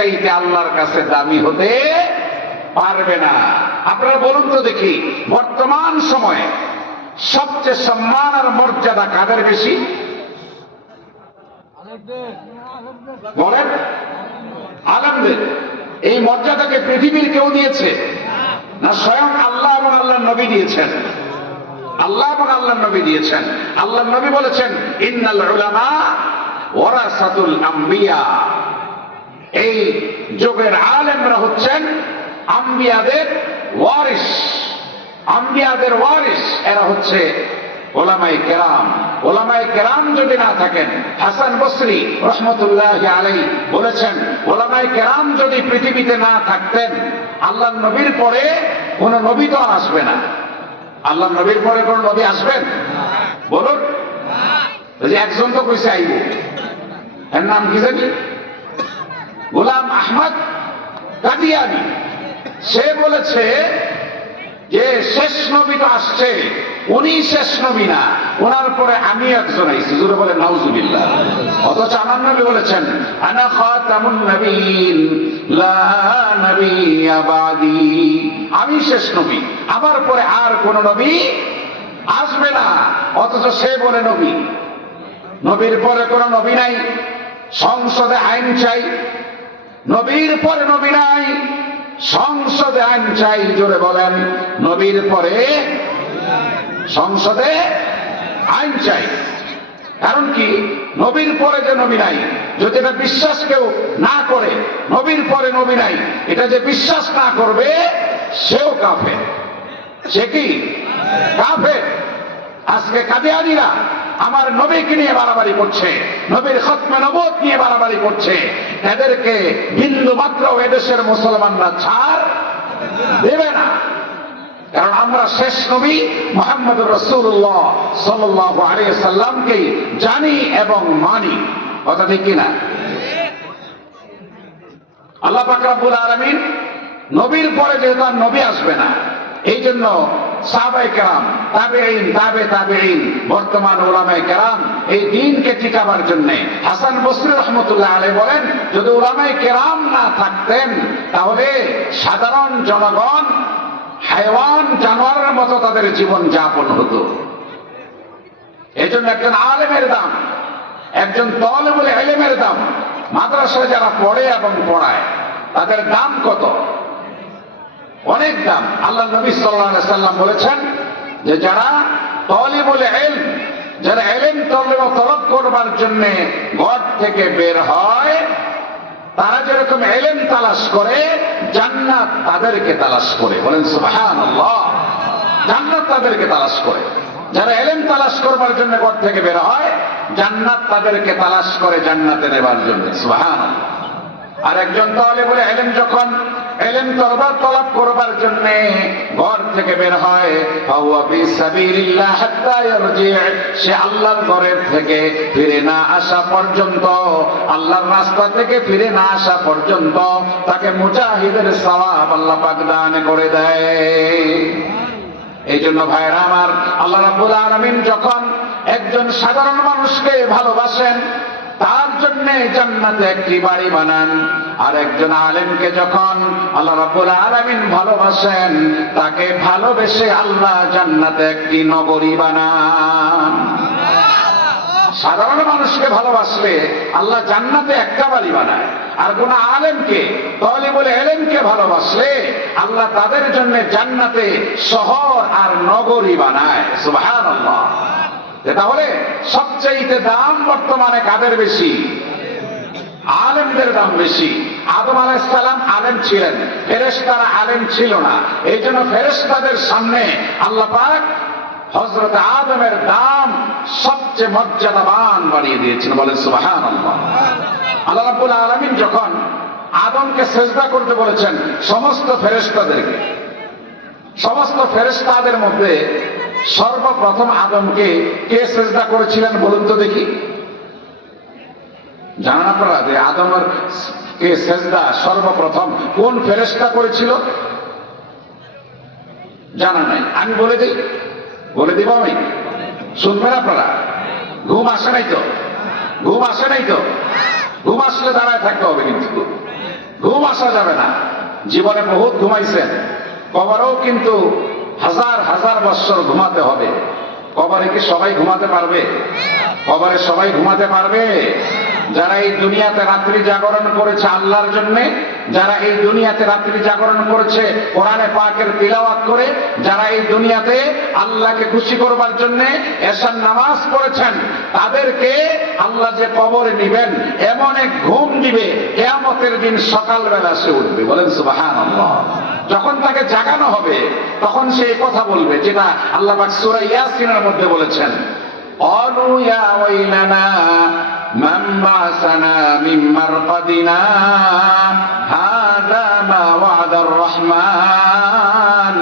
চাইতে আল্লাহর কাছে দামি হতে পারবে না। আপনারা বলুন তো দেখি, বর্তমান সময়ে সবচেয়ে সম্মান আর মর্যাদা কাদের বেশি? বলেন, আলেমদের। এই মর্যাদাকে পৃথিবীর কেউ দিয়েছে না? স্বয়ং আল্লাহ এবং আল্লাহর নবী দিয়েছেন। আল্লাহ এবং আল্লাহর নবী দিয়েছেন। আল্লাহর নবী বলেছেন, ইন্নাল উলামা ওয়ারাসাতুল আম্বিয়া। এই যুগের আলেমরা হচ্ছেন আম্বিয়াদের ওয়ারিস। আম্বিয়াদের ওয়ারিস এরা হচ্ছে ওলামায়ে কেরাম। ওলামায়ে কেরাম যদি না থাকেন, হাসান বসরি রহমতুল্লাহি আলাইহি বলেছেন, ওলামায়ে কেরাম যদি পৃথিবীতে না থাকতেন, আল্লাহর নবীর পরে কোন নবী তো আর আসবে না। আল্লাহর নবীর পরে কোন নবী আসবেন? বলুন। একজন তো কইছে আইব, এর নাম কি জানি? গোলাম আহমদ কাদিয়ানী। সে বলেছে যে শেষ নবী তো আসছে, উনি শেষ নবী না, ওনার পরে আমি একজন আইছি। জোরে বলে নাউজুবিল্লাহ। অথচ আমার নবী বলেছেন, আনা খাতামুন নবীন লা নবিয়্যা বাদি। আমি শেষ নবী, আমার পরে আর কোন নবী আসবে না। অথচ সে বলে নবী। নবীর পরে কোন নবী নাই, সংসদে আইন চাই। নবীর পরে নবী নাই, সংসদে আইন চাই। জোরে বলেন, নবীর পরে সংসদে আইন চাই। কারণ কি? নবীর পরে যে নবী নাই, যদি এটা বিশ্বাস কেউ না করে, নবীর পরে নবী নাই, এটা যে বিশ্বাস না করবে, সেও কাফের। সে কি? কাফের। আজকে কাদিয়ানীরা আমার নবীকে নিয়ে বাড়াবাড়ি করছে, নবীর খতমে নবুয়ত নিয়ে বাড়াবাড়ি করছে। এদেরকে বিন্দু মাত্র এদেশের মুসলমানরা ছাড় দেবে না। কারণ আমরা শেষ নবী মুহাম্মদুর রাসূলুল্লাহ সাল্লাল্লাহু আলাইহি সাল্লামকে জানি এবং মানি। কথা ঠিক কিনা? আল্লাহ পাক রব্বুল আলামিন নবীর পরে যেহেতু আর নবী আসবে না, এই জন্য সাহাবায়ে কেরাম, তাবেঈন, তাবে তাবেঈন, বর্তমান উলামায়ে কেরাম এই দ্বীনকে টিকাবার জন্য, হাসান বসরি রাহমাতুল্লাহ আলাইহি বলেন, যদি উলামায়ে কেরাম না থাকতেন, তাহলে সাধারণ জনগণ হায়ওয়ান, জানোয়ারের মতো তাদের জীবন যাপন হতো। এই জন্য একজন আলেমের দাম, একজন তালেবুল ইলমের দাম, মাদ্রাসায় যারা পড়ে এবং পড়ায় তাদের দাম কত? অনেক দাম। আল্লাহ নবী সাল্লাল্লাহু আলাইহি সাল্লাম বলেছেন যে যারা তালিবুল ইলম, যারা ইলম তলব করবার জন্য ঘর থেকে বের হয়, তারা যেরকম ইলম তালাশ করে, জান্নাত তাদেরকে তালাশ করে। বলেন সুবহানাল্লাহ। জান্নাত তাদেরকে তালাশ করে। যারা ইলম তালাশ করবার জন্য ঘর থেকে বের হয়, জান্নাত তাদেরকে তালাশ করে জান্নাতে নেবার জন্য। সুবহানাল্লাহ। আর একজন তালিবুল ইলম যখন ইলম তলব করবার জন্য ঘর থেকে বের হয়, ফাহুয়া ফি সাবিলিল্লাহ হাত্তা ইয়ারজি, সে আল্লাহর ঘরের থেকে ফিরে না আসা পর্যন্ত, আল্লাহর রাস্তা থেকে ফিরে না আসা পর্যন্ত তাকে মুজাহিদের সওয়াব আল্লাহ পাক দান করে দেয়। এই জন্য ভাইরা আমার, আল্লাহ রাব্বুল আলামিন যখন একজন সাধারণ মানুষকে ভালোবাসেন, তার জন্য জান্নাতে একটি বাড়ি বানান। আর একজন আলেমকে যখন আল্লাহ রাব্বুল আলামিন ভালোবাসেন, তাকে ভালোবেসে আল্লাহ জান্নাতে একটি নগরী বানান। সাধারণ মানুষকে ভালোবাসলে আল্লাহ জান্নাতে একটা বাড়ি বানায়। আর কোন আলেমকে, তালিবুল ইলমকে ভালোবাসলে আল্লাহ তাদের জন্য জান্নাতে শহর আর নগরী বানায়। সুবহানাল্লাহ। তাহলে সবচেয়ে দাম বর্তমানে কাদের বেশি? আলেমদের দাম বেশি। আদম আলাইহিস সালাম আলেম ছিলেন, ফেরেশতারা আলেম ছিল না। এই জন্য ফেরেশতাদের সামনে আল্লাহ পাক হযরত আদমের দাম সবচেয়ে মর্যাদাবান বানিয়ে দিয়েছেন। বলেন সুবহানাল্লাহ। আল্লাহ রাব্বুল আলামিন যখন আদমকে সিজদা করতে বলেছেন, সমস্ত ফেরেশতাদেরকে, সমস্ত ফেরেশতাদের মধ্যে সর্বপ্রথম আদমকে কে সিজদা করেছিলেন বলুন তো দেখি? জানেন আপনারা যে আদমের কে সিজদা সর্বপ্রথম কোন ফেরেশতা করেছিল? জানা নাই? আমি বলে দিই, বলে দিব আমি, শুনবেন আপনারা? ঘুম আসে নাই তো? ঘুম আসে নাই তো? ঘুম আসলে দাঁড়ায় থাকতে হবে কিন্তু। আসা যাবে না। জীবনে বহুত ঘুমাইছেন, কবরেও কিন্তু হাজার হাজার বৎসর ঘুমাতে হবে। কবরে কি সবাই ঘুমাতে পারবে? কবরে সবাই ঘুমাতে পারবে? যারা এই দুনিয়াতে রাত্রি জাগরণ করেছে আল্লাহর জন্য, যারা এই দুনিয়াতে রাত্রি জাগরণ করেছে কোরআনে পাকের তিলাওয়াত করে, যারা এই দুনিয়াতে আল্লাহকে খুশি করবার জন্য এশার নামাজ পড়েছেন, তাদেরকে আল্লাহ যে কবরে নিবেন, এমন এক ঘুম দিবে, কিয়ামতের দিন সকালবেলা সে উঠবে। বলেন সুবহানাল্লাহ। যখন তাকে জাগানো হবে তখন সে এই কথা বলবে, যেটা আল্লাহ পাক সূরা ইয়াসিনের মধ্যে বলেছেন, ক্বালু ইয়া ওয়াইলানা মান বা'সানা মিন মারকাদিনা হাযা মা ওয়া'দার রহমান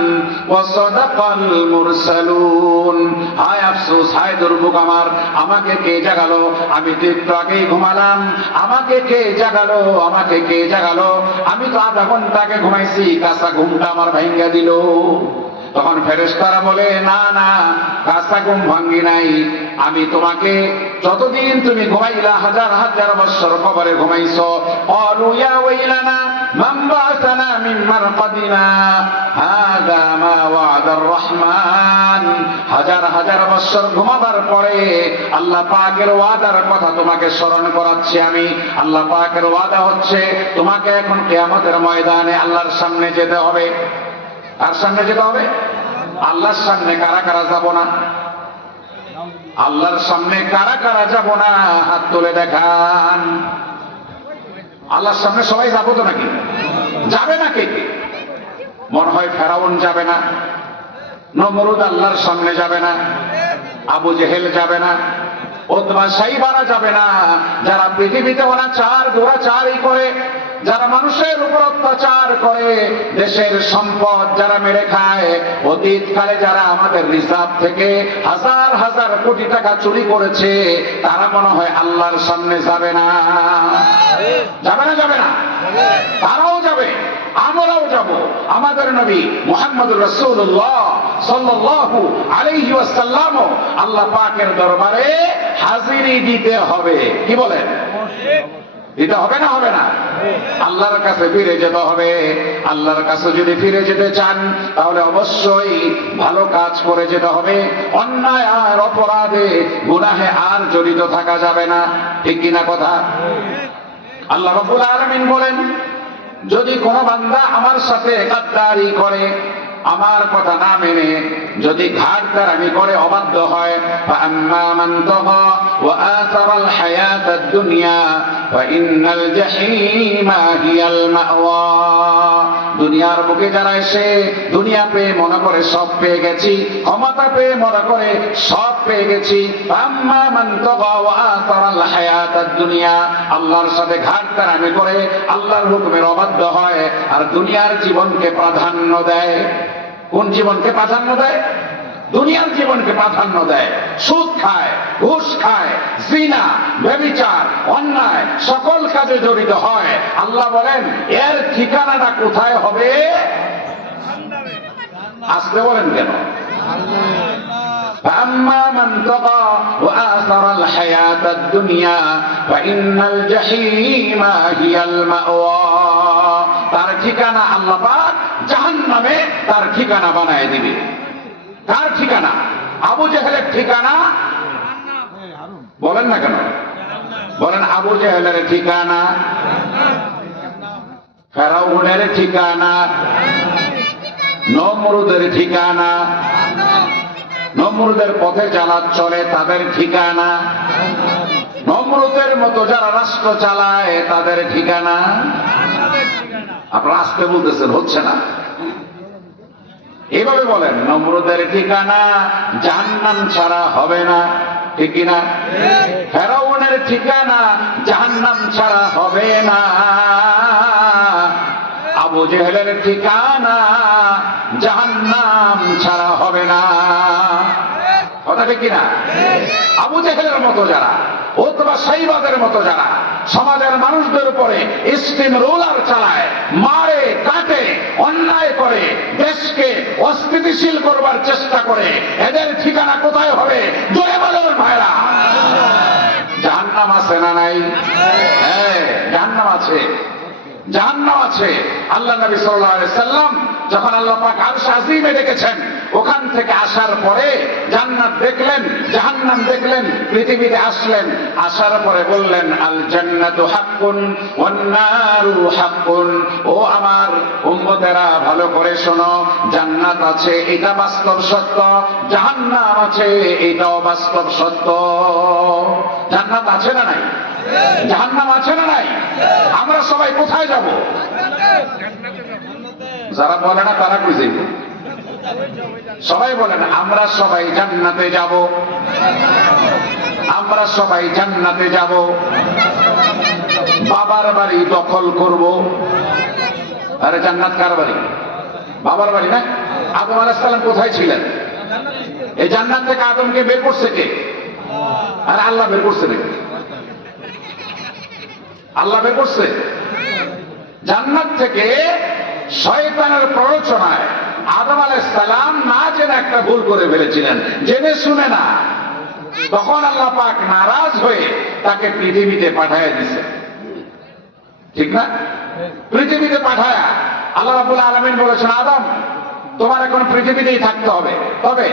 ওয়া সাদাকাল মুরসালুন। হায় আফসোস, হায় দুর্ভোগ আমার, আমাকে কে জাগালো? আমি তো একটু আগেই ঘুমালাম, আমাকে কে জাগালো? আমাকে কে জাগালো? আমি তো আধা ঘন্টা আগে ঘুমাইছি, কাঁচা ঘুমটা আমার ভাঙ্গা দিল। তখন ফেরেশতারা বলে, না না, কাঁচা ঘুম ভাঙ্গি নাই, আমি তোমাকে যতদিন তুমি ঘুমাইলা হাজার হাজার বৎসর কবরে ঘুমাইছো। ক্বালু ইয়া ওয়াইলানা মান বা'সানা মিন মারকাদিনা হাযা মা ওয়া'দার রহমান। হাজার হাজার বৎসর ঘুমাবার পরে আল্লাহ পাকের ওয়াদার কথা তোমাকে স্মরণ করাচ্ছি আমি। আল্লাহ পাকের ওয়াদা হচ্ছে, তোমাকে এখন কিয়ামতের ময়দানে আল্লাহর সামনে যেতে হবে। কার সামনে যেতে হবে? আল্লাহর সামনে। কারা কারা যাব না? আল্লাহর সামনে কারা কারা যাব না? হাত তুলে দেখান। আল্লাহর সামনে সবাই যাবো তো নাকি? যাবে না কে? মনে হয় ফেরাউন যাবে না, নমরুদ আল্লাহর সামনে যাবে না, আবু জেহেল যাবে না, উতবা সাইবারা যাবে না। যারা পৃথিবীতে অনাচার দুরাচারই করে, যারা মানুষের উপর অত্যাচার করে, দেশের সম্পদ যারা মেরে খায়, অতীতকালে যারা আমাদের রিজার্ভ থেকে হাজার হাজার কোটি টাকা চুরি করেছে, তারা মনে হয় আল্লাহর সামনে যাবে না। যাবে না? যাবে না? তারাও যাবে, আমরাও যাব। আমাদের নবী মুহাম্মদুর রাসূলুল্লাহ সাল্লাল্লাহু আলাইহি ওয়াসাল্লাম আল্লাহ পাকের দরবারে হাজিরি দিতে হবে। কি বলেন? দিতে হবে না? হবে না? আল্লাহর কাছে ফিরে যেতে হবে। আল্লাহর কাছে যদি ফিরে যেতে চান তাহলে অবশ্যই ভালো কাজ করে যেতে হবে। অন্যায় আর অপরাধে গুনাহে আর জড়িত থাকা যাবে না। ঠিক কিনা কথা? আল্লাহ রাব্বুল আলামিন বলেন, যদি কোনো বান্দা আমার সাথে গাদ্দারি করে, আমার কথা না মেনে যদি ঘাটতারামি করে, অবাধ্য হয়, ফাআম্মা মান তাগা ওয়া আসারাল হায়াতাদ দুনিয়া ফাইন্নাল জাহিমা হিয়াল মাওয়া। দুনিয়ার বুকে যারা এসে দুনিয়া পেয়ে মনে করে সব পেয়ে গেছি, ক্ষমতা পেয়ে মনে করে সব পেয়ে গেছি, ফাআম্মা মান তাগা ওয়া আসারাল হায়াতাদ দুনিয়া, আল্লাহর সাথে ঘাটতারামি করে, আল্লাহর হুকুমের অবাধ্য হয়, আর দুনিয়ার জীবনকে প্রাধান্য দেয়। কোন জীবনকে প্রাধান্য দেয়? দুনিয়ার জীবনকে প্রাধান্য দেয়। সুদ খায়, ঘুষ খায়, জিনা, ব্যভিচার, অন্যায় সকল কাজে জড়িত হয়। আল্লাহ বলেন, এর ঠিকানাটা কোথায় হবে? আসতে বলেন কেন? فأما من طغى وآثر الحياة الدنيا فإن الجحيم هي المأوى। তার ঠিকানা আল্লাহ পাক জাহান্নামে তার ঠিকানা বানায় দিবে। তার ঠিকানা? আবু জেহেলের ঠিকানা বলেন না কেন? বলেন, আবু জেহেলের ঠিকানা, ফেরাউনের ঠিকানা, নমরুদের ঠিকানা, নমরুদের পথে যারা চলে তাদের ঠিকানা, নমরুদের মতো যারা রাষ্ট্র চালায় তাদের ঠিকানা। আপনারা আসতে বলতেছেন, হচ্ছে না। এভাবে বলেন, নমরুদের ঠিকানা জাহান্নাম ছাড়া হবে না। ঠিক কিনা? ফেরাউনের ঠিকানা জাহান্নাম ছাড়া হবে না। আবু জেহেলের ঠিকানা জাহান্নাম ছাড়া হবে না। কথা ঠিক কিনা? আবু জেহেলের মতো যারা, উতবা সাইবাদের মতো যারা সমাজের মানুষদের উপরে স্টিম রোলার চালায়, মারে কাটে, অন্যায় করে, দেশকে অস্থিতিশীল করবার চেষ্টা করে, এদের ঠিকানা কোথায় হবে? জোরে বলুন ভাইরা। জাহান্নাম আছে না নাই? হ্যাঁ, জাহান্নাম আছে। জাহান্নাম আছে। আল্লাহ নবী সাল্লাল্লাহু আলাইহি সাল্লাম যখন আল্লাহ পাক আরশ আজিমে ডেকেছেন, ওখান থেকে আসার পরে জান্নাত দেখলেন, জাহান্নাম দেখলেন, পৃথিবীতে আসলেন, আসার পরে বললেন আল জান্নাতু হাক্কুন ওয়ান নারু হাক্কুন। ও আমার উম্মতেরা ভালো করে শোনো, জান্নাত আছে এটা বাস্তব সত্য, জাহান্নাম আছে এটাও বাস্তব সত্য। জান্নাত আছে না নাই? জাহান্নাম আছে না নাই? আমরা সবাই কোথায় যাব? যারা বলে না তারা কই যাইব? সবাই বলেন আমরা সবাই জান্নাতে যাব, আমরা সবাই জান্নাতে যাব। বাবার বাড়ি দখল করব। আরে জান্নাত কার বাড়ি? বাবার বাড়ি না? আদম আলাইহিস সালাম কোথায় ছিলেন? এই জান্নাত থেকে আদমকে বের করছে কে? আরে আল্লাহ বের করছে নাকি? আল্লাহ বের করছে। জান্নাত থেকে শয়তানের প্ররোচনায় আদম আলাইহিস সালাম না জেনে একটা ভুল করে ফেলেছিলেন, জেনে শুনে না। তখন আল্লাহ পাক নারাজ হয়ে তাকে পৃথিবীতে পাঠায় দিছে, ঠিক না? পৃথিবীতে পাঠায়া আল্লাহ রাব্বুল আলামিন বলেছেন আদম তোমার এখন পৃথিবীতেই থাকতে হবে। তবে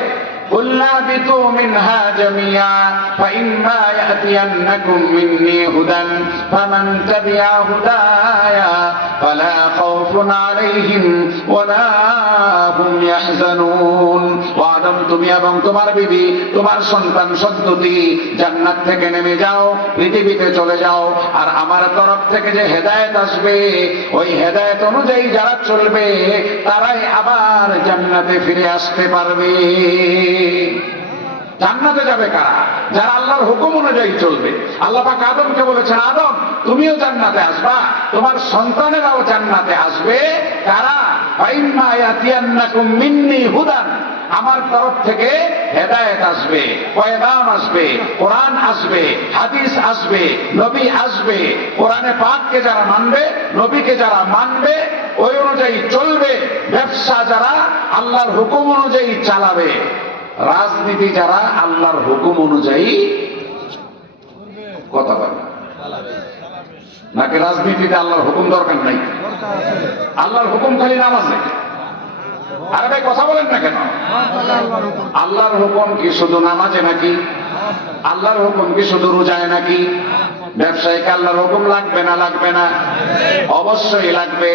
قُلْنَا اهْبِطُوا مِنْهَا جَمِيعًا فَإِمَّا يَأْتِيَنَّكُم مِّنِّي هُدًى فَمَن تَبِعَ هُدَايَ فَلَا خَوْفٌ عَلَيْهِمْ وَلَا هُمْ يَحْزَنُونَ। ও আদম তুমি এবং তোমার বিবি, তোমার সন্তান সন্ততি জান্নাত থেকে নেমে যাও, পৃথিবীতে চলে যাও। আর আমার তরফ থেকে যে হেদায়েত আসবে, ওই হেদায়েত অনুযায়ী যারা চলবে তারাই আবার জান্নাতে ফিরে আসতে পারবে। জান্নাতে যাবে কারা? যারা আল্লাহর হুকুম অনুযায়ী চলবে। আল্লাহ পাক আদমকে বলেছেন আদম তুমিও জান্নাতে আসবা, তোমার সন্তানেরাও জান্নাতে আসবে। কারা? ফাইম্মা ইয়াতিয়ান্নাকুম মিন্নি হুদান, আমার তরফ থেকে হেদায়েত আসবে, পয়গাম আসবে, কোরআন আসবে, হাদিস আসবে, নবী আসবে। কোরআনে পাককে যারা মানবে, নবীকে যারা মানবে, ওই অনুযায়ী চলবে। ব্যবসা যারা আল্লাহর হুকুম অনুযায়ী চালাবে, রাজনীতি যারা আল্লাহর হুকুম অনুযায়ী কথা বলবে। নাকি রাজনীতিতে আল্লাহর হুকুম দরকার নাই? আল্লাহর হুকুম খালি নামাজে। আরে ভাই কথা বলেন না কেন? আল্লাহর হুকুম কি শুধু নামাজে নাকি? আল্লাহর হুকুম কি শুধু রোজায় নাকি? ব্যবসায়ীকে আল্লাহর হুকুম লাগবে না? লাগবে না? অবশ্যই লাগবে।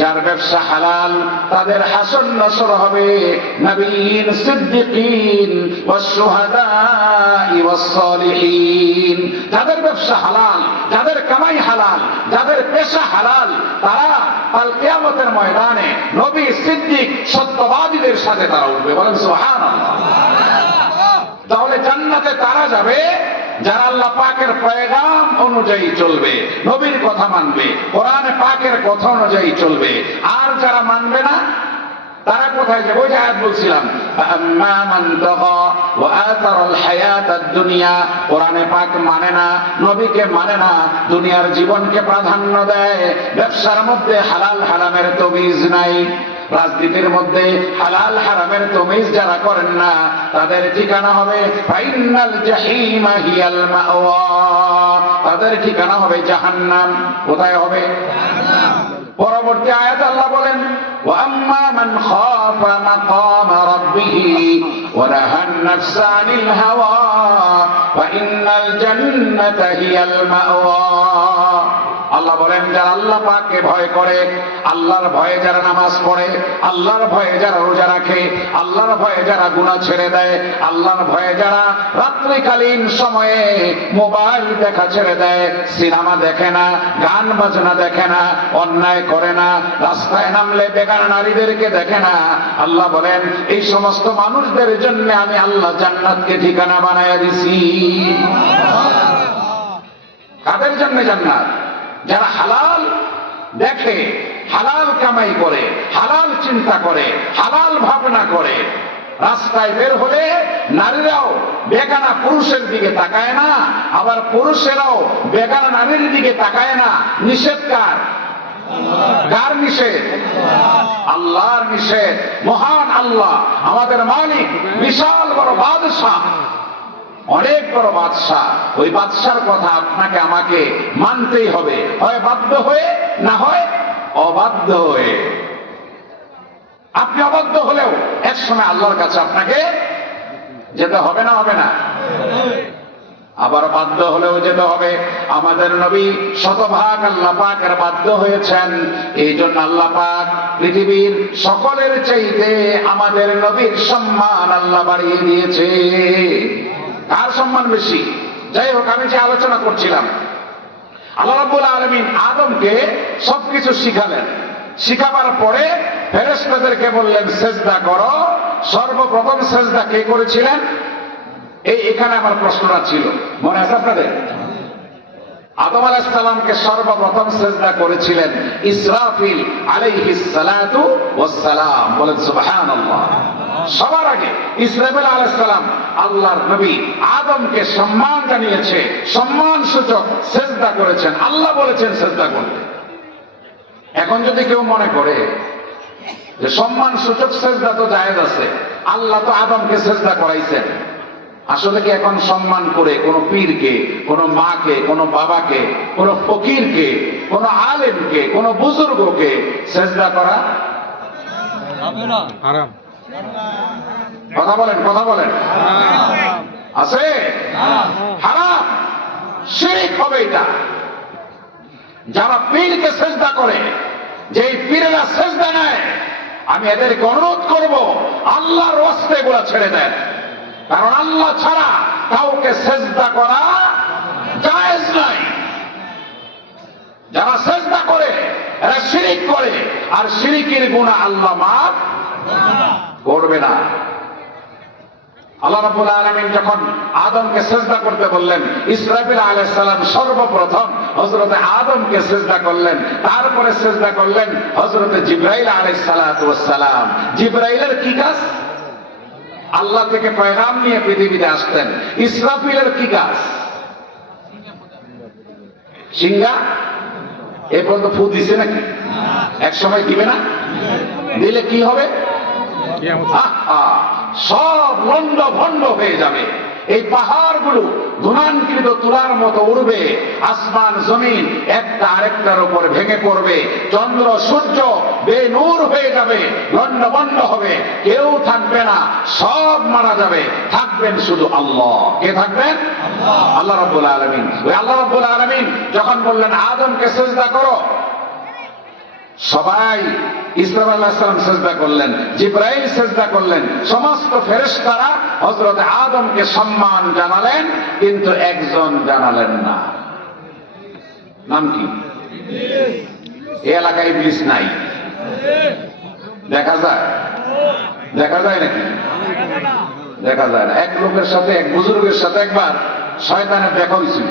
যার ব্যবসা হালাল তাদের হাসন নসর হবে নবীন, সিদ্দিকিন ওয়াস শুহাদা ওয়াস সালিহিন। যাদের ব্যবসা হালাল, যাদের কামাই হালাল, যাদের পেশা হালাল, তারা কাল কিয়ামতের ময়দানে নবী, সিদ্দিক, সত্যবাদীদের সাথে তারা উঠবে। বলেন সুবহানাল্লাহ। তাহলে জান্নাতে তারা যাবে যারা আল্লাহ পাকের পয়গাম অনুযায়ী চলবে, নবীর কথা মানবে, কোরআনে পাকের কথা অনুযায়ী চলবে। আর যারা মানবে না তারা কোথায় যাবে? ওই যে আয়াত বলছিলাম আম্মা মান তাগা ওয়া আতারাল হায়াতাদ দুনিয়া, কোরআনে পাক মানে না, নবীকে মানে না, দুনিয়ার জীবনকে প্রাধান্য দেয়। ব্যবসার মধ্যে হালাল হারামের তমিজ নাই, রাজনীতির মধ্যে হালাল হারামের তমিজ যারা করেন না তাদের ঠিকানা হবে ফাইনাল জাহিমা হিয়াল মাওয়া, তাদের ঠিকানা হবে জাহান্নাম। কোথায় হবে? পরবর্তী আয়াত আল্লাহ বলেন ওয়া আম্মা মান খাফা মাকামা রাব্বিহি ওয়া নাহান নাফসা আনিল হাওয়া ফা ইন্নাল জান্নাতা হিয়াল মাওয়া। আল্লাহ বলেন যারা আল্লাহ পাককে ভয় করে, আল্লাহর ভয়ে যারা নামাজ পড়ে, আল্লাহর ভয়ে যারা রোজা রাখে, আল্লাহর ভয়ে যারা গুনাহ ছেড়ে দেয়, আল্লাহর ভয়ে যারা রাত্রিকালীন সময়ে মোবাইল দেখা ছেড়ে দেয়, সিনেমা দেখে না, গান বাজনা দেখে না, অন্যায় করে না, রাস্তায় নামলে বেগার নারীদেরকে দেখে না, আল্লাহ বলেন এই সমস্ত মানুষদের জন্য আমি আল্লাহ জান্নাতকে ঠিকানা বানায়া দিছি। কাদের জন্য জান্নাত? যারা হালাল দেখে, হালাল কামাই করে, হালাল চিন্তা করে, হালাল ভাবনা করে। রাস্তায় বের হলে নারীরাও বেগানা পুরুষের দিকে তাকায় না, আবার পুরুষেরাও বেগানা নারীর দিকে তাকায় না। নিষেধ কার? কার নিষেধ? আল্লাহর নিষেধ। মহান আল্লাহ আমাদের মালিক, বিশাল বড় বাদশাহ, অনেক বড় বাদশাহ, ওই বাদশার কথা আপনাকে আমাকে মানতেই হবে, হয় বাধ্য হয়ে না হয় অবাধ্য হয়ে। আপনি অবাধ্য হলেও এক সময় আল্লাহর কাছে আপনাকে যেতে হবে না হবে না? আবার বাধ্য হলেও যেতে হবে। আমাদের নবী শতভাগ আল্লাহ পাকের বাধ্য হয়েছেন, এই জন্য আল্লাহ পাক পৃথিবীর সকলের চাইতে আমাদের নবীর সম্মান আল্লাহ বাড়িয়ে দিয়েছে। কার সম্মান বেশি? যাই হোক, আমি যে আলোচনা করছিলাম, আল্লাহ রাব্বুল আলামিন আদমকে সবকিছু শিখালেন। শিখাবার পরে ফেরেশতাদেরকে বললেন সেজদা করো। সর্বপ্রথম সেজদা কে করেছিলেন? এখানে আমার প্রশ্নটা ছিল, মনে আছে আপনাদের? আদম আলাইহিস সালামকে সর্বপ্রথম সেজদা করেছিলেন ইসরাফিল আলাইহিস সালাতু ওয়াস সালাম। বলেন সুবহানাল্লাহ। সবার আগে ইসরাফিল আলাইহিস সালাম আল্লাহর নবী আদমকে সম্মান জানিয়েছে, সম্মান সূচক সেজদা করেছেন। আল্লাহ বলেছেন সেজদা করতে। এখন যদি কেউ মনে করে যে সম্মান সূচক সেজদা তো জায়েজ আছে, আল্লাহ তো আদমকে সেজদা করাইছেন, আসলে কি এখন সম্মান করে কোন পীরকে, কোন মাকে, কোন বাবাকে, কোন ফকিরকে, কোন আলেমকে, কোন বুজুর্গকে সেজদা করা হারাম? কথা বলেন, কথা বলেন। আছে? হারাম, শিরক হবে এটা। যারা পীরকে সেজদা করে, যেই পীরেরা সেজদা নেয়, আমি এদেরকে অনুরোধ করব আল্লাহর ওয়াস্তে এগুলা ছেড়ে দেন। কারণ আল্লাহ ছাড়া কাউকে সেজদা করা জায়েজ নাই। যারা সেজদা করে এরা শিরিক করে, আর শিরিকের গুনাহ আল্লাহ মাফ করবে না। আল্লাহ রাব্বুল আলামিন যখন আদমকে সেজদা করতে বললেন, ইসরাফিল আলাইহিস সালাম সর্বপ্রথম হযরত আদমকে সেজদা করলেন, তারপরে সেজদা করলেন হযরত জিবরাইল আলাইহিস সালাতু ওয়াস সালাম। জিবরাইলের কি কাজ? আল্লাহ থেকে পয়গাম নিয়ে পৃথিবীতে আসতেন। ইসরাফিলের কি কাজ? সিংহা এ পর্যন্ত ফু দিছে নাকি? এক সময় দিবে না? দিলে কি হবে? সব লন্ড ভন্ড হয়ে যাবে। এই পাহাড়গুলো ধূমাঙ্কিত তুলার মতো উড়বে, আসমান জমিন একটা আরেকটার উপর ভেঙে পড়বে, চন্দ্র সূর্য বেনূর হয়ে যাবে, লন্ড ভন্ড হবে, কেউ থাকবে না, সব মারা যাবে, থাকবেন শুধু আল্লাহ। কে থাকবেন? আল্লাহ রাব্বুল আলামিন। ওই আল্লাহ রাব্বুল আলামিন যখন বললেন আদমকে সেজদা করো, সবাই ইসরাফিল আলাইহিস সালাম সেজদা করলেন, জিবরাইল সেজদা করলেন, সমস্ত ফেরেশতারা হযরত আদমকে সম্মান জানালেন, কিন্তু একজন জানালেন না। নাম কি? এই এলাকায় ইবলিস নাই। দেখা যায়? দেখা যায় নাকি? দেখা যায় না। এক লোকের সাথে, এক বুজুর্গের সাথে একবার শয়তানের দেখা হয়েছিল।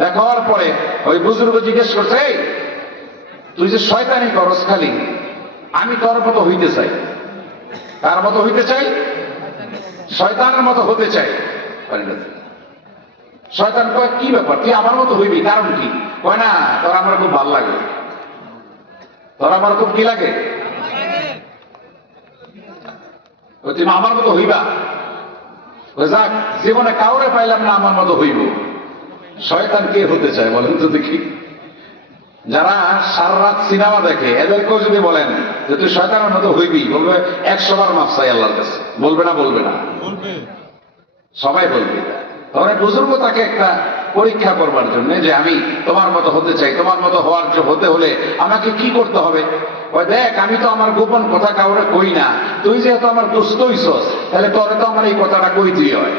দেখা হওয়ার পরে ওই বুজুর্গ জিজ্ঞেস করছে, তুই যে শয়তানি করস খালি, আমি তোর মতো হইতে চাই। কার মতো হইতে চাই? শয়তানের মতো হতে চাই। শয়তান কয়, কি ব্যাপার, তুই আমার মতো হইবি, কারণ কি? কয় না, তোর আমার খুব ভালো লাগে। তোর আমার খুব কি লাগে? তুমি আমার মতো হইবা। যাক, জীবনে কাউরে পাইলাম না আমার মতো হইব। শয়তান কে হতে চায় বলেন তো দেখি? যারা সারা রাত সিনেমা দেখে, এদেরকেও যদি বলেন যে তুই শয়তানের মতো হইবি, বলবে 100 বার মাফ চাই আল্লাহর কাছে। বলবে না? বলবে না? সবাই বলবে। তখন বুজুর্গ তাকে একটা পরীক্ষা করবার জন্য, যে আমি তোমার মতো হতে চাই, তোমার মতো হতে হলে আমাকে কি করতে হবে? ওই দেখ, আমি তো আমার গোপন কথা কাউরে কই না, তুই যেহেতু আমার দুস্থ হইছস, তাহলে তোরে তো আমার এই কথাটা কইতেই হয়।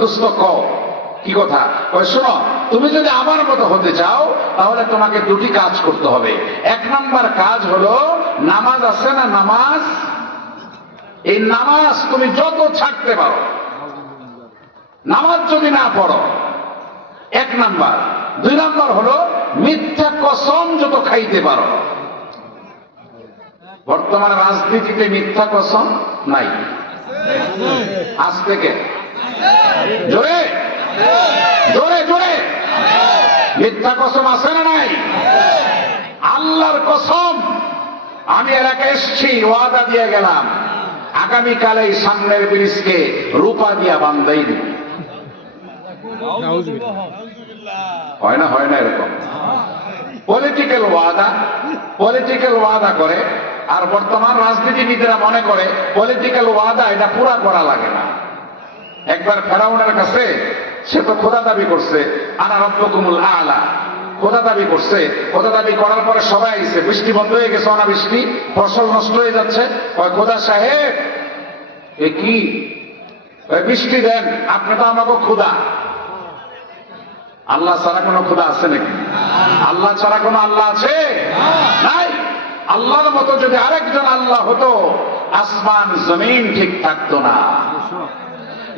দুস্থ কও কি কথা? ওই শোনো, তুমি যদি আমার মতো হতে চাও তাহলে তোমাকে দুটি কাজ করতে হবে। 1 নম্বর কাজ হলো, নামাজ আছে না, নামাজ, এই নামাজ তুমি যত ছাড়তে পারো, নামাজ যদি না পড়ো, 1 নাম্বার। 2 নাম্বার হলো মিথ্যা কসম যত খাইতে পারো। বর্তমানে রাজনীতিতে মিথ্যা কসম নাই। আজ থেকে জোরে জোরে জোরে মিথ্যা কসম আছে না নাই? আল্লাহর কসম, আমি এলাকায় এসছি, ওয়াদা দিয়ে গেলাম, আগামীকালে এই সামনের ব্রিজকে রূপা দিয়া বান্ধাই দিব। হয় না এরকম পলিটিক্যাল ওয়াদা করে। আর বর্তমান রাজনীতিবিদরা মনে করে পলিটিক্যাল ওয়াদা এটা পুরা করা লাগে না। একবার ফেরাউনের কাছে সে তো খোদা দাবি করছে, আনা রব্বুকুমুল আলা, খোদা দাবি করছে। খোদা দাবি করার পরে সবাই আইছে, বৃষ্টি বন্ধ হয়ে গেছে, অনাবৃষ্টি, ফসল নষ্ট হয়ে যাচ্ছে। খোদা সাহেব এ কি, বৃষ্টি দেন, আপনি তো আমাকে খোদা। আল্লাহ ছাড়া কোনো খোদা আছে নাকি? আল্লাহ ছাড়া কোনো আল্লাহ আছে? নাই। আল্লাহর মতো যদি আরেকজন আল্লাহ হতো, আসমান জমিন ঠিক থাকতো না।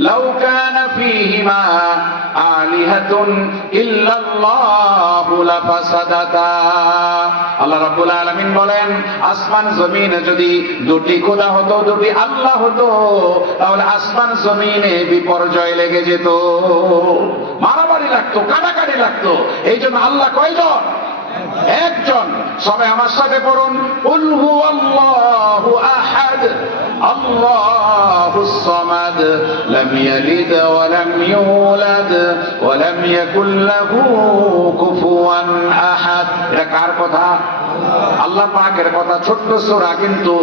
লাউ কানা ফীহিমা আলিহাতুন ইল্লাল্লাহু লাফাসাদাতা। আল্লাহ রাব্বুল আলামিন বলেন, আসমান জমিনে যদি দুটি খোদা হতো, দুটি আল্লাহ হতো, তাহলে আসমান জমিনে বিপর্যয় লেগে যেত, মারামারি লাগতো, কাটাকাটি লাগতো। এই জন্য আল্লাহ কয়জন? একজন। সবাই আমার সাথে পড়ুন, কুল হুয়াল্লাহু আহাদ আল্লাহুস সামাদ লাম ইয়ালিদ ওয়া লাম ইউলাদ ওয়া লাম ইয়াকুল লাহু কুফুয়ান আহাদ। এটা কার কথা? আল্লাহ পাকের কথা। ছোট্ট সূরা কিন্তু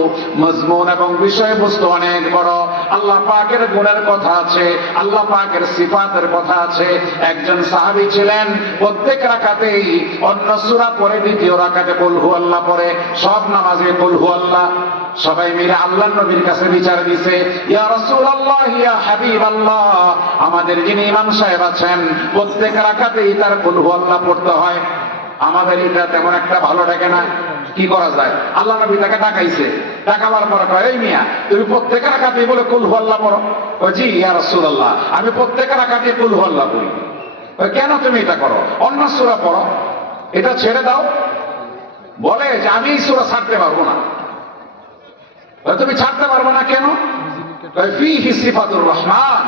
মজমুন এবং বিষয়বস্তু অনেক বড়। আল্লাহ পাকের গুণের কথা আছে, আল্লাহ পাকের সিফাতের কথা আছে। একজন সাহাবী ছিলেন, প্রত্যেক রাকাতেই অন্য সূরা পড়ে, দ্বিতীয় রাকাতে কুল হুয়াল্লাহ পড়ে, সব নামাজে কুল হুয়াল্লাহ। সবাই মিলে আল্লাহর নবীর কাছে বিচার দিছে, ইয়া রাসূলুল্লাহ, ইয়া হাবিবাল্লাহ, আমাদের যিনি ইমাম সাহেব আছেন প্রত্যেক রাকাতেই তার কুল হুয়াল্লাহ পড়তে হয়, আমাদের এটা তেমন একটা ভালো লাগে না, কি করা যায়? আল্লাহ নবী তাকে ডাকাইছে। ডাকাবার পরে কয়, এই মিয়া, তুমি প্রত্যেক রাকাতেই বলে কুল হুয়াল্লাহ পড়ো? জি ইয়া রাসূলুল্লাহ, আমি প্রত্যেক রাকাতেই কুল হুয়াল্লাহ পড়ি। কেন তুমি এটা করো? অন্য সূরা পড়ো, এটা ছেড়ে দাও। বলে যে আমি এই সূরা ছাড়তে পারবো না। তুমি ছাড়তে পারবে না কেন? ফীহি সিফাতুর রহমান,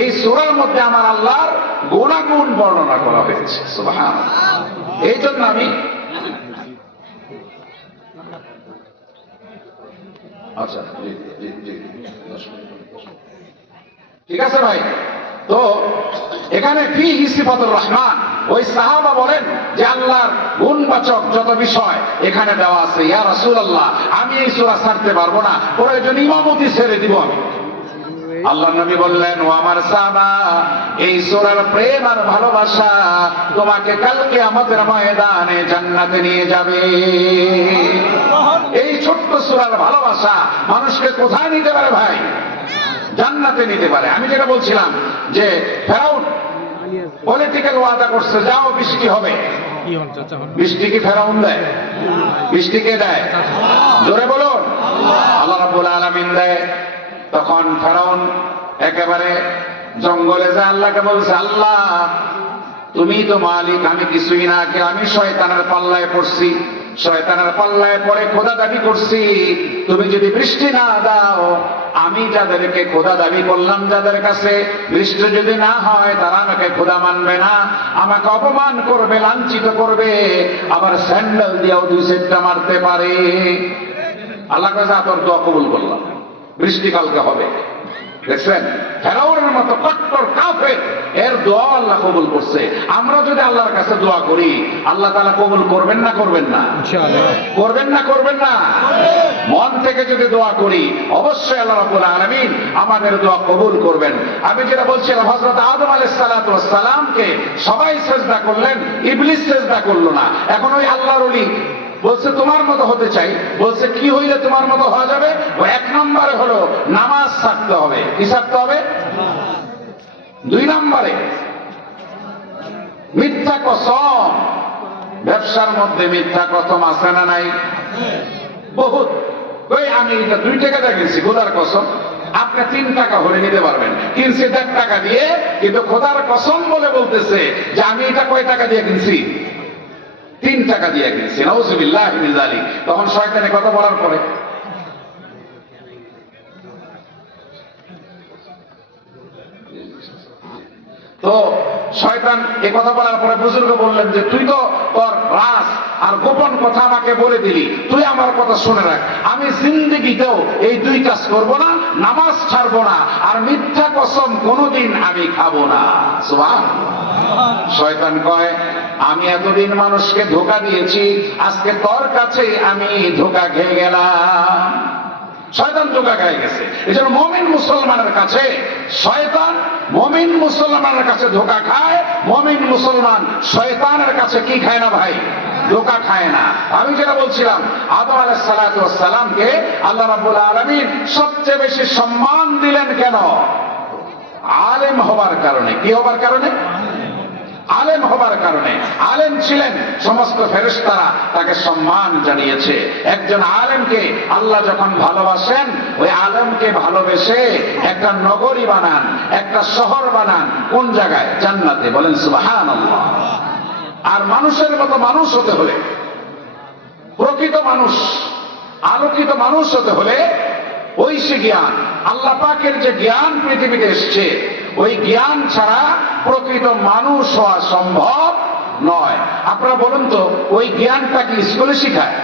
এই সূরার মধ্যে আমার আল্লাহর গুণাগুণ বর্ণনা করা হয়েছে। সুবহানাল্লাহ। এই জন্য আমি আচ্ছা ঠিক আছে ভাই। তো এখানে ফীহি সিফাতুর রহমান, ওই সাহাবা বলেন যে আল্লাহর গুণবাচক যত বিষয় এখানে দেওয়া আছে, ইয়া রাসূলুল্লাহ, আমি এই সূরা ছাড়তে পারবো না, প্রয়োজন ইমামতি ছেড়ে দিব আমি। আল্লাহ নবী বললেন, ও আমার সাহাবা, এই সূরার প্রেম আর ভালোবাসা তোমাকে কাল কিয়ামতের ময়দানে জান্নাতে নিয়ে যাবে। এই ছোট্ট সূরার ভালোবাসা মানুষকে কোথায় নিতে পারে ভাই? জান্নাতে নিতে পারে। আমি যেটা বলছিলাম যে ফেরাউন পলিটিক্যাল ওয়াদা করছে, যাও বৃষ্টি হবে। বৃষ্টি কি ফেরাউন দেয়? বৃষ্টি কে দেয়? জোরে বলুন। আল্লাহ রাব্বুল আলামিন দেয়। তখন ফেরাউন একেবারে জঙ্গলে যায়, আল্লাহকে বলছে, আল্লাহ তুমি তো মালিক, আমি কিছুই না, আমি শয়তানের পাল্লায় পড়ছি, শয়তানের পাল্লায় পড়ে খোদা দাবি করছি। তুমি যদি বৃষ্টি না দাও, আমি যাদেরকে খোদা দাবি করলাম, যাদের কাছে বৃষ্টি যদি না হয়, তারা আমাকে খোদা মানবে না, আমাকে অপমান করবে, লাঞ্ছিত করবে, আবার স্যান্ডেল দিয়েও দুই সেটটা মারতে পারে। আল্লাহ কাছে তোর দোয়া কবুল করলাম, বৃষ্টি কালকে হবে। দেখছেন, ফেরাউনের মতো কট্টর কাফের, এর দোয়া আল্লাহ কবুল করছে। আমরা যদি আল্লাহর কাছে দোয়া করি, আল্লাহ তাআলা কবুল করবেন না করবেন না? ইনশাআল্লাহ করবেন না করবেন না? মন থেকে যদি দোয়া করি, অবশ্যই আল্লাহ রাব্বুল আলামিন আমাদের দোয়া কবুল করবেন। আমি যেটা বলছিলাম, হযরত আদম আলাইহিস সালাতু ওয়াস সালামকে সবাই সিজদা করলেন, ইবলিস সিজদা করলো না। এখন ওই আল্লাহর ওলি বলছে তোমার মতো হতে চাই। বলছে কি হইলে তোমার মতো হওয়া যাবে? ও এক নম্বরে হলো নামাজ ছাড়তে হবে। কি ছাড়তে হবে? দুই নম্বরে মিথ্যা কসম। ব্যবসার মধ্যে মিথ্যা কসম আছে না নাই? বহুত। ওই আমি এটা 2 টাকা দিয়ে কিনছি, খোদার কসম। আপনি 3 টাকা হলে নিতে পারবেন, কিনছি 1.5 টাকা দিয়ে, কিন্তু খোদার কসম বলে বলতেছে যে আমি এটা কয় টাকা দিয়ে কিনছি? 3 টাকা দিয়ে কিনছি। নাউযুবিল্লাহ মিন যালিক। তখন শয়তানে কথা বলার পরে তো শয়তান এই কথা বলার পরে বুজুর্গ বললেন যে তুই তো তোর রাজ আর গোপন কথা আমাকে বলে দিলি, তুই আমার কথা শুনে রাখ, আমি জিন্দেগিতেও এই দুই কাজ করব না, নামাজ ছাড়বো না, আর মিথ্যা কসম কোনোদিন আমি খাবো না। সুবহানাল্লাহ। শয়তান কয়, আমি এতদিন মানুষকে ধোঁকা দিয়েছি, আজকে তোর কাছে আমি ধোঁকা খেয়ে গেলাম। শয়তান ধোঁকা খেয়ে গেছে। এই জন্য মুমিন মুসলমানের কাছে শয়তান মুমিন মুসলমানের কাছে ধোঁকা খায়, মুমিন মুসলমান শয়তানের কাছে কি খায় না ভাই? ধোঁকা খায় না। আমি যেটা বলছিলাম, আদম আলাইহিস সালাতু ওয়াস সালামকে আল্লাহ রাব্বুল আলামিন সবচেয়ে বেশি সম্মান দিলেন কেন? আলেম হবার কারণে। কি হবার কারণে? আলেম হবার কারণে। আলেম ছিলেন, সমস্ত ফেরেশতারা তাকে সম্মান জানিয়েছে। একজন আলেমকে আল্লাহ যখন ভালোবাসেন, ওই আলেমকে ভালোবেসে একটা নগরী বানান, একটা শহর বানান। কোন জায়গায়? জান্নাতে। বলেন সুবহানাল্লাহ। আর মানুষের মতো মানুষ হতে হলে, প্রকৃত মানুষ, আলোকিত মানুষ হতে হলে ঐশী জ্ঞান, আল্লাহ পাকের যে জ্ঞান পৃথিবীতে এসছে, ওই জ্ঞান ছাড়া প্রকৃত মানুষ হওয়া সম্ভব নয়। আপনারা বলুন তো, ওই জ্ঞানটা কি স্কুলে শিখায়?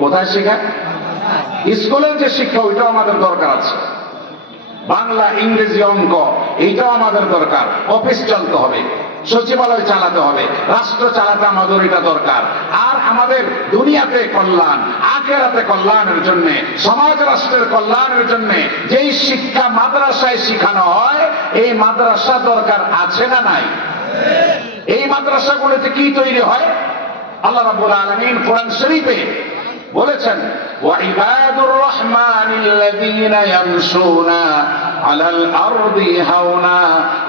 কোথায় শিখায়? স্কুলের যে শিক্ষা, ওইটাও আমাদের দরকার আছে। বাংলা, ইংরেজি, অঙ্ক, এইটাও আমাদের দরকার। অফিস চলতে হবে, সচিবালয় চালাতে হবে, রাষ্ট্র চালাতে আমাদের এটা দরকার। আর আমাদের দুনিয়াতে কল্যাণ, আখিরাতে কল্যাণের জন্য, সমাজ রাষ্ট্রের কল্যাণের জন্য যেই শিক্ষা মাদ্রাসায় শিখানো হয়, এই মাদ্রাসা দরকার আছে না নাই? এই মাদ্রাসাগুলোতে কি তৈরি হয়? আল্লাহ রাব্বুল আলামিন কোরআন শরীফে বলেছেন, ওয়াইবাদুর রহমানিল্লাযীনা ইয়ামশুনা আলাল আরদি হাওনা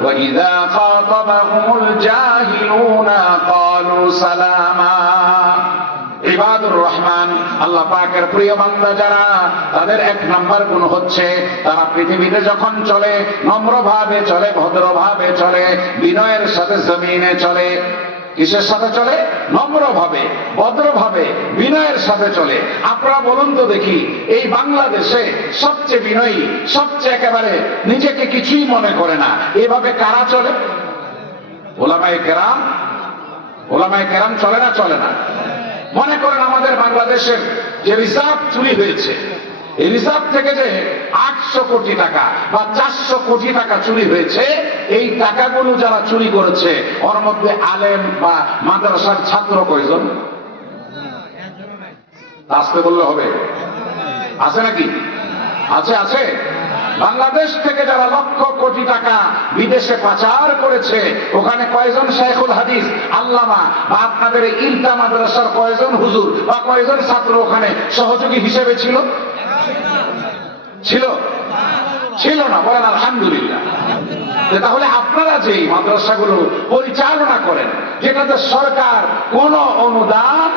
ওয়া ইযা খাতাবাহুমুল জাহিলুনা ক্বালু সালামা। ইবাদুর রহমান, আল্লাহ পাকের প্রিয় বান্দা যারা, তাদের এক নাম্বার গুণ হচ্ছে তারা পৃথিবীতে যখন চলে নম্রভাবে চলে, ভদ্রভাবে চলে, বিনয়ের সাথে জমিনে চলে। কিসের সাথে চলে? নম্রভাবে, ভদ্রভাবে, বিনয়ের সাথে চলে। আপনারা বলুন তো দেখি, এই বাংলাদেশে সবচেয়ে বিনয়ী, সবচেয়ে একেবারে নিজেকে কিছুই মনে করে না, এভাবে কারা চলে? ওলামায়ে কেরাম। ওলামায়ে কেরাম চলে না? চলে না? মনে করেন আমাদের বাংলাদেশের যে রিজার্ভ চুরি হয়েছে, এই রিজার্ভ থেকে যে 800 কোটি টাকা বা 400 কোটি টাকা চুরি হয়েছে, এই টাকাগুলো যারা চুরি করেছে, ওর মধ্যে আলেম বা মাদ্রাসার ছাত্র কয়জন? আসতে বললে হবে? আছে নাকি? আছে, আছে। বাংলাদেশ থেকে যারা লক্ষ কোটি টাকা বিদেশে পাচার করেছে, ওখানে কয়জন শাইখুল হাদিস, আল্লামা বা আপনাদের ইলতা মাদ্রাসার কয়জন হুজুর বা কয়জন ছাত্র ওখানে সহযোগী হিসেবে ছিল? ছিল? ছিল না? বলেন আলহামদুলিল্লাহ। তাহলে আপনারা যে মাদ্রাসাগুলো পরিচালনা করেন, যেটাতে সরকার কোনো অনুদান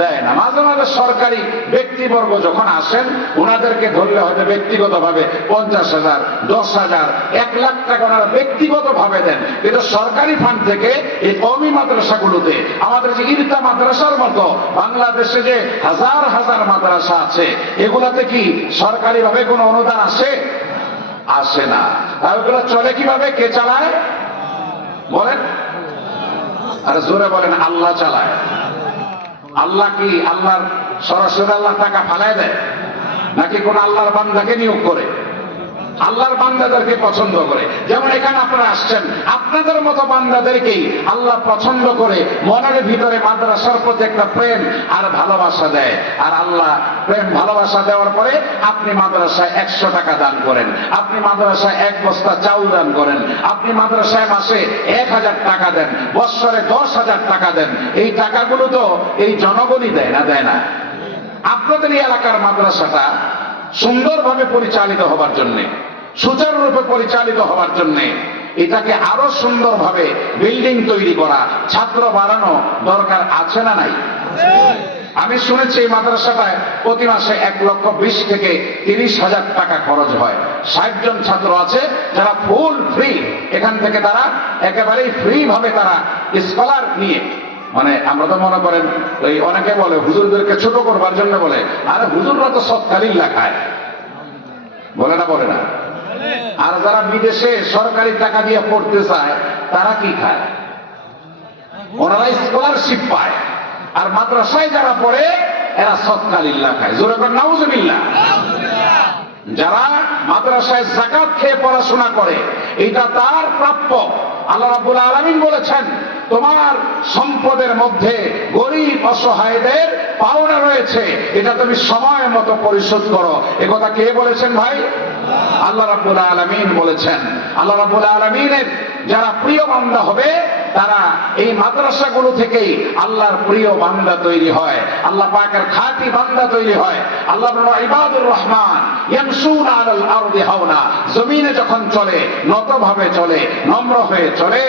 দেয় না, মাঝে মাঝে সরকারি ব্যক্তিবর্গ যখন আসেন, ওনাদেরকে ধরলে হয়তো ব্যক্তিগতভাবে 50,000, 10,000, 1 লাখ টাকা ওনারা ব্যক্তিগতভাবে দেন। কিন্তু সরকারি ফান্ড থেকে এই কওমি মাদ্রাসাগুলোতে, আমাদের যে ইরতা মাদ্রাসার মতো বাংলাদেশে যে হাজার হাজার মাদ্রাসা আছে, এগুলাতে কি সরকারিভাবে কোনো অনুদান আসে? আসে না। আর ওগুলো চলে কিভাবে? কে চালায়? বলেন, আর জোরে বলেন, আল্লাহ চালায়। আল্লাহ কি আল্লাহর সরাসরি আল্লাহ টাকা ফালায় দেয় নাকি কোন আল্লাহর বান্দাকে নিয়োগ করে? আল্লাহর বান্দাদেরকে পছন্দ করে। যেমন এখানে আপনারা আসছেন, আপনাদের মতো বান্দাদেরকেই আল্লাহ পছন্দ করে, মনের ভিতরে মাদ্রাসার প্রতি একটা প্রেম আর ভালোবাসা দেয়। আর আল্লাহ প্রেম ভালোবাসা দেওয়ার পরে আপনি মাদ্রাসায় 100 টাকা দান করেন, আপনি মাদ্রাসায় 1 বস্তা চাউল দান করেন, আপনি মাদ্রাসায় মাসে 1000 টাকা দেন, বৎসরে 10,000 টাকা দেন। এই টাকাগুলো তো এই জনগণই দেয় না? দেয় না? আপনাদের এই এলাকার মাদ্রাসাটা সুন্দরভাবে পরিচালিত হবার জন্যে, সুচারুরূপে পরিচালিত হবার জন্যে, এটাকে আরো সুন্দরভাবে বিল্ডিং তৈরি করা, ছাত্র বাড়ানো দরকার আছে না নাই? আমি শুনেছি এই মাদ্রাসাটায় প্রতি মাসে 1,20,000 থেকে 30,000 টাকা খরচ হয়। 60 জন ছাত্র আছে যারা ফুল ফ্রি, এখান থেকে তারা একেবারেই ফ্রি ভাবে তারা স্কলার নিয়ে, মানে আমরা তো মনে করেন ওই অনেকে বলে হুজুরদেরকে ছোট করবার জন্য বলে, আরে হুজুররা তো সৎকালীন খায়, বলে না? বলে না? আর যারা বিদেশে সরকারি টাকা দিয়ে পড়তে চায়, তারা কি খায়? ওনারা স্কলারশিপ পায়। আর মাদ্রাসায় যারা পড়ে এরা সদকা লিল্লাহ খায়। জোরে করে নাউজুবিল্লাহ। যারা মাদ্রাসায় যাকাত খেয়ে পড়াশোনা করে এটা তার প্রাপ্য। আল্লাহ রাব্বুল আলামিন বলেছেন তোমার সম্পদের মধ্যে গরিব অসহায়দের পাওনা রয়েছে, এটা তুমি সময় মতো পরিশোধ করো। একথা কে বলেছেন ভাই? আল্লাহ রাব্বুল আলামিন বলেছেন। আল্লাহ রাব্বুল আলামিনের যারা প্রিয় বান্দা হবে তারা এই মাদ্রাসাগুলো থেকেই আল্লাহর প্রিয় বান্দা তৈরি হয়, আল্লাহ পাকের খাঁটি বান্দা তৈরি হয়। আল্লাহ বলেন ইবাদুর রহমান ইয়ামশুনা আলাল আরদি হাওনা, জমিনে যখন চলে নতভাবে চলে, নম্র হয়ে চলে।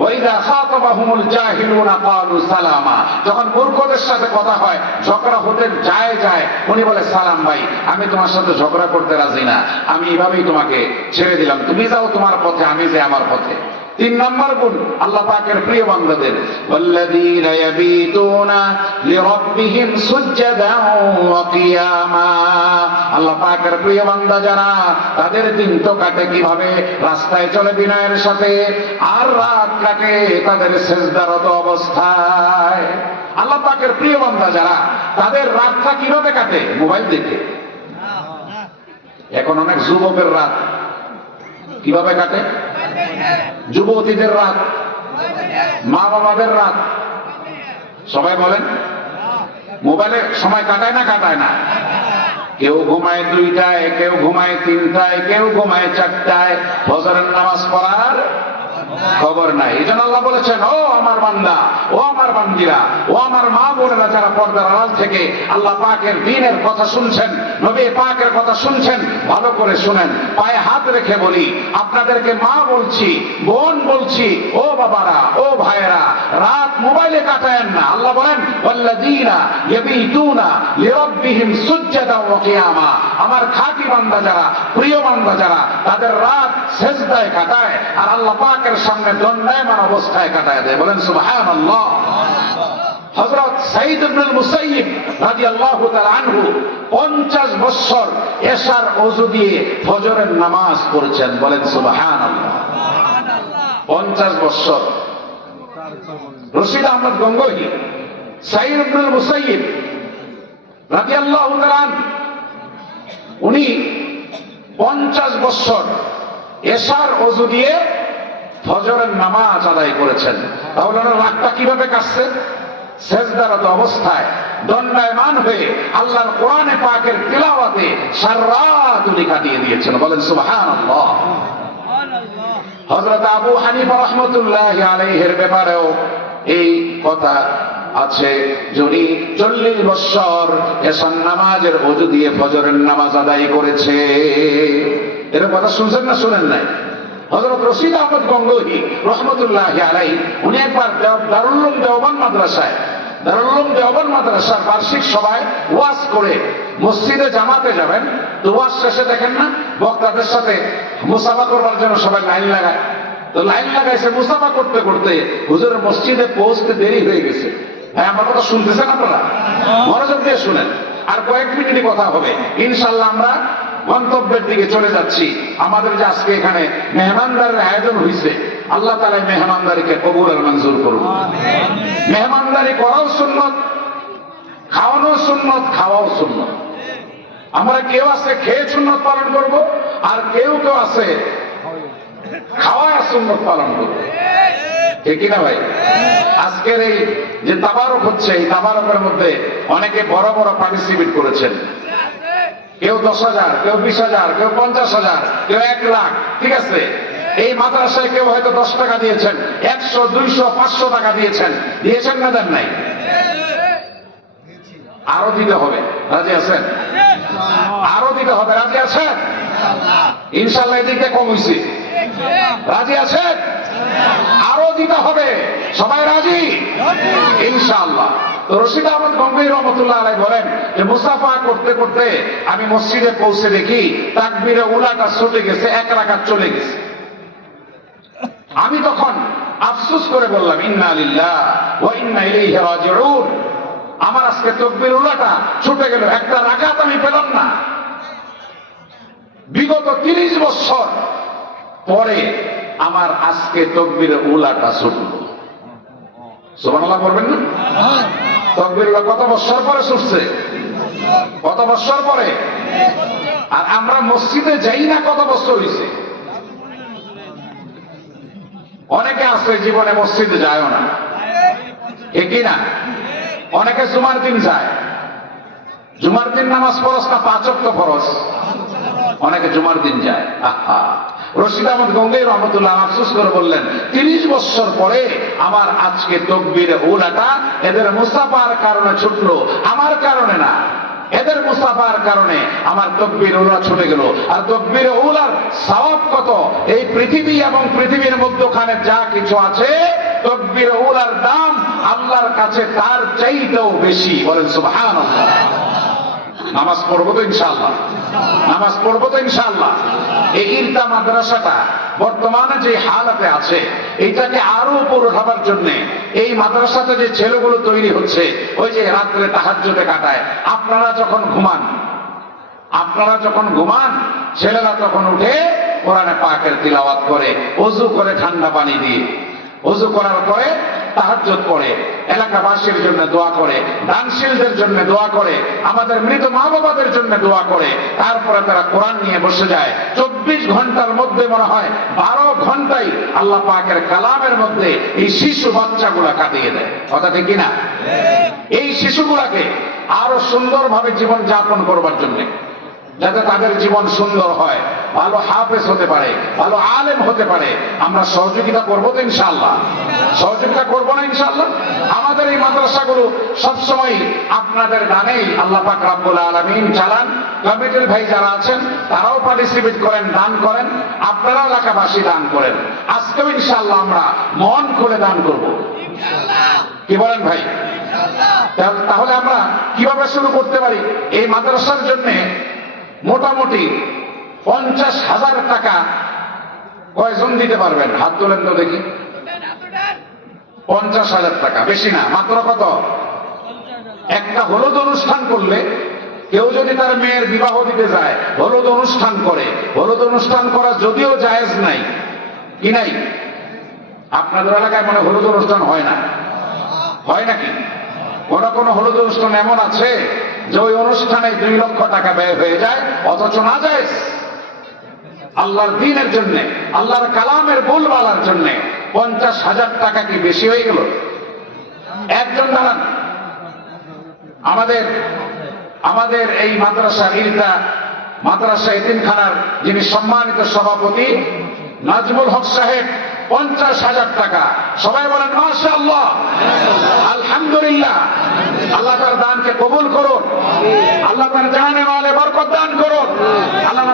ওয়াইদা খাতাবাহুমুল জাহিলুনা ক্বালু সালামা, যখন মূর্খদের সাথে কথা হয়, ঝগড়া হতে যায় উনি বলে সালাম ভাই, আমি তোমার সাথে ঝগড়া করতে রাজি না, আমি এভাবেই তোমাকে ছেড়ে দিলাম, তুমি যাও তোমার পথে, আমি যাই আমার পথে। 3 নম্বর গুণ আল্লাহ পাকের প্রিয় বান্দাদের, ওয়াল্লাযীনা ইয়াবিতুনা লিরাব্বিহিম সুজদান ওয়া কিয়ামা, আল্লাহ পাকের প্রিয় বান্দা যারা তাদের দিন তো কাটে কিভাবে? রাস্তায় চলে বিনয়ের সাথে, আর রাত কাটে তাদের সিজদারত অবস্থায়। আল্লাহ পাকের প্রিয় বান্দা যারা তাদের রাতটা কিভাবে কাটে? মোবাইল দেখে। এখন অনেক যুবকের রাত কিভাবে কাটে? যুবতীদের রাত, মা বাবাদের রাত, সবাই বলেন মোবাইলে সময় কাটায় না কাটায় না? কেউ ঘুমায় 2টায়, কেউ ঘুমায় 3টায়, কেউ ঘুমায় 4টায়, ফজরের নামাজ পড়ার খবর নাই। এই জন্য আল্লাহ বলেছেন ও আমার বান্দা, ও আমার বান্দিরা, ও আমার মা বোনেরা যারা পর্দার আড়াল থেকে আল্লাহ পাকের দ্বীনের কথা শুনছেন, নবী পাকের কথা শুনছেন, ভালো করে শুনেন। পায়ে হাত রেখে বলি, আপনাদেরকে মা বলছি, বোন বলছি, ও বাবারা, ও ভাইয়েরা, রাত মোবাইলে কাটায়েন না। আল্লাহ বলেন ওয়াল্লাযীনা ইয়াবিতুনা লিরাব্বিহিম সুজদান ওয়া কিয়ামা, আমার খাঁটি বান্দা যারা, প্রিয় বান্দা যারা, তাদের রাত সিজদায় কাটায় আর আল্লাহ পাকের সামনে দণ্ডায়মান অবস্থায় কাটায় দেয়। বলেন সুবহানাল্লাহ। হযরত সাঈদ ইবনুল মুসাইয়িব রাদিয়াল্লাহু তাআলা আনহু 50 বছর এশার ওযু দিয়ে ফজরের নামাজ পড়েছেন। বলেন সুবহানাল্লাহ। 50 বছর। রশিদ আহমদ গঙ্গোহী সাঈদ ইবনুল মুসাইয়িব রাদিয়াল্লাহু তাআলা উনি 50 বছর এশার ওযু দিয়ে ফজরের নামাজ আদায় করেছেন। তাহলে রাতটা কিভাবে কাটছে? সেজদারত অবস্থায় দণ্ডায়মান হয়ে আল্লাহর কোরআনে পাকের তিলাওয়াতে সারা রাত উনি কাটিয়ে দিয়েছেন। বলেন সুবহানাল্লাহ। হযরত আবু হানিফা রাহমাতুল্লাহি আলাইহির ব্যাপারেও এই কথা আছে, যিনি 40 বছর এশার নামাজের ওযু দিয়ে ফজরের নামাজ আদায় করেছে। এর কথা শুনছেন না শুনেন নাই? হযরত রশিদ আহমদ গঙ্গোহী রাহমাতুল্লাহি আলাইহি উনি একবার দারুল উলুম দেওবন্দ মাদ্রাসার বার্ষিক সভায় ওয়াজ করে মসজিদে জামাতে যাবেন। তো ওয়াজ শেষে দেখেন না বক্তাদের সাথে মুসাফা করবার জন্য সবাই লাইন লাগায়। তো লাইন লাগাইছে মুসাফা করতে করতে হুজুরের মসজিদে পৌঁছতে দেরি হয়ে গেছে। হ্যাঁ, আমার কথা শুনতেছেন আপনারা? মনোযোগ দিয়ে শুনেন। আর কয়েক মিনিটই কথা হবে ইনশাআল্লাহ। আমরা গন্তব্যের দিকে চলে যাচ্ছি। আমাদের যে আজকে এখানে মেহমানদারের আয়োজন হয়েছে, আল্লাহ তাআলা মেহমানদারিকে কবুল আর মঞ্জুর করুন। মেহমানদারি করাও সুন্নত, খাওয়ানো সুন্নত, খাওয়াও সুন্নত। আমরা কেউ আছে খেয়ে সুন্নত পালন করব, আর কেউ আছে খাওয়ায় সুন্নত পালন করব। ঠিক কিনা ভাই? আজকের এই যে তাবারক হচ্ছে, এই তাবারকের মধ্যে অনেকে বড় বড় পার্টিসিপেট করেছেন। কেউ 10,000, কেউ 20,000, কেউ 50,000, কেউ 1 লাখ। ঠিক আছে, এই মাদ্রাসায় কেউ হয়তো 10 টাকা দিয়েছেন, 100, 200, 500 টাকা দিয়েছেন না দেন নাই? আরো দিতে হবে, রাজি আছেন? আরো দিতে হবে, রাজি আছেন? ইনশাআল্লাহ এদিকে কম হয়েছে, রাজি আছেন? আরো দিতে হবে, সবাই রাজি ইনশাআল্লাহ। তো রশিদ আহমদ গঙ্গোহী রহমাতুল্লাহ আলাইহি বলেন যে মুসাফা করতে করতে আমি মসজিদে পৌঁছে দেখি তাকবীরে উলাটা ছুটে গেছে, 1 রাকাত চলে গেছে। আমি তখন আফসোস করে বললাম ইন্না লিল্লাহি ওয়া ইন্না ইলাইহি রাজিউন, আমার আজকে তাকবীর উলাটা ছুটে গেল, 1টা রাকাত আমি পেলাম না। বিগত 30 বছর পরে আমার আজকে তাকবীরে উলাটা ছুটল। সুবহানাল্লাহ পড়বেন না? তাকবীরুল্লাহ কত বছর পরে শুনছে? কত বছর পরে? আর আমরা মসজিদে যাই না কত বছর হয়েছে? অনেকে আছে জীবনে মসজিদে যায়ও না, ঠিক না? অনেকে জুমার দিন যায়। জুমার দিন নামাজ ফরজ না 5 ওয়াক্ত ফরজ? অনেকে জুমার দিন যায়। রশিদ আহমদ গঙ্গোহী রহমতুল্লাহ আফসোস করে বললেন, 30 বছর পরে আমার আজকে তাকবীরে উলাটা এদের মুসাফার কারণে ছুটলো, আমার কারণে না। এদের মুসাফার কারণে আমার তাকবীর উলা ছুটে গেল। আর তাকবীরে উলার সওয়াব কত! এই পৃথিবী এবং পৃথিবীর মধ্যখানে যা কিছু আছে, তাকবীরে উলার দাম আল্লাহর কাছে তার চাইতেও বেশি। বলেন সুবহানাল্লাহ। নামাজ পড়বো তো ইনশাআল্লাহ? নামাজ পড়বো তো ইনশাআল্লাহ? এই ঈদগাহ মাদ্রাসাটা বর্তমানে যে হালাতে আছে, এইটাকে আরো উপর উঠাবার জন্য এই মাদ্রাসাতে যে ছেলেগুলো তৈরি হচ্ছে, ওই যে রাত্রে তাহাজ্জুদে কাটায়, আপনারা যখন ঘুমান ছেলেরা তখন উঠে কোরআনে পাকের তিলাওয়াত করে, ওযু করে ঠান্ডা পানি দিয়ে, ওযু করার পরে তাহাজ্জুদ পড়ে, এলাকাবাসীর জন্য দোয়া করে, দানশীলদের জন্য দোয়া করে, আমাদের মৃত মা বাবাদের জন্য দোয়া করে, তারপরে তারা কোরআন নিয়ে বসে যায়। 24 ঘন্টার মধ্যে মনে হয় 12 ঘন্টাই আল্লাহ পাকের কালামের মধ্যে এই শিশু বাচ্চাগুলা কাটিয়ে দেয়। কথা ঠিক কিনা? এই শিশুগুলাকে আরো সুন্দরভাবে জীবন যাপন করবার জন্য, যাতে তাদের জীবন সুন্দর হয়, ভালো হাফেজ হতে পারে, ভালো আলেম হতে পারে, আমরা সহযোগিতা করবো তো ইনশাআল্লাহ? সহযোগিতা করবো না ইনশাআল্লাহ? আমাদের এই মাদ্রাসাগুলো সবসময় আপনাদের দানেই আল্লাহ পাক রব্বুল আলামিন চালান। কমিটির ভাই যারা আছেন তারাও পার্টিসিপেট করেন, দান করেন, আপনারা এলাকাবাসী দান করেন। আজকেও ইনশাআল্লাহ আমরা মন খুলে দান করব। কি বলেন ভাই? তাহলে আমরা কিভাবে শুরু করতে পারি? এই মাদ্রাসার জন্য মোটামুটি 50,000 টাকা কয়জন দিতে পারবেন? হাত তোলেন তো দেখি। 50,000 টাকা, বেশি না, মাত্র কত? একটা হলুদ অনুষ্ঠান করলে, কেউ যদি তার মেয়ের বিবাহ দিতে যায়, হলুদ অনুষ্ঠান করে, হলুদ অনুষ্ঠান করা যদিও জায়েজ নাই, কি নাই? আপনাদের এলাকায় মনে হলুদ অনুষ্ঠান হয় না? হয় নাকি? কোন হলুদ অনুষ্ঠান এমন আছে যে ওই অনুষ্ঠানে 2 লক্ষ টাকা ব্যয় হয়ে যায়, অথচ না যায়? আল্লাহর দ্বীনের জন্য, আল্লাহর কালামের বলবালার জন্য 50,000 টাকা কি বেশি হয়ে গেল? একজন দাঁড়ান, আমাদের এই মাদ্রাসা এতিমখানার যিনি সম্মানিত সভাপতি নাজমুল হক সাহেব, 50,000 টাকা। সবাই বলেন মাশাআল্লাহ, আলহামদুলিল্লাহ। আল্লাহ তার দানকে কবুল করুন, আল্লাহ তার জানে মালে বরকত দান করুন। আল্লাহ